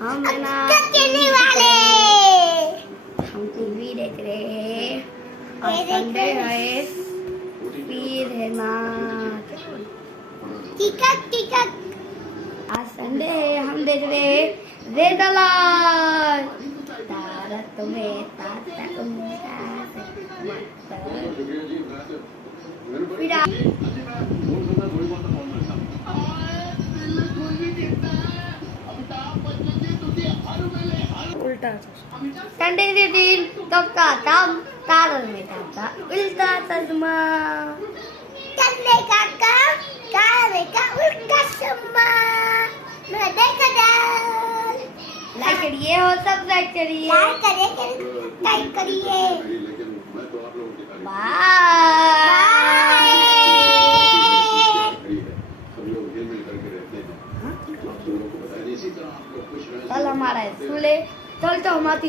हम ना हम टीवी देख रहे हैं और संडे है फिर है ना आज संडे है हम देख रहे हैं रेड अलर्ट तारक में ताता उनका फिर उल्टा संडे के दिन कब का तब तारक में ताता उल्टा चश्मा संडे का काम तारक का उल्टा चश्मा मैं देखा लाइक करिए और सब्सक्राइब करिए लाइक करिए बाय कल हमारा स्कूल है चल तो हमारी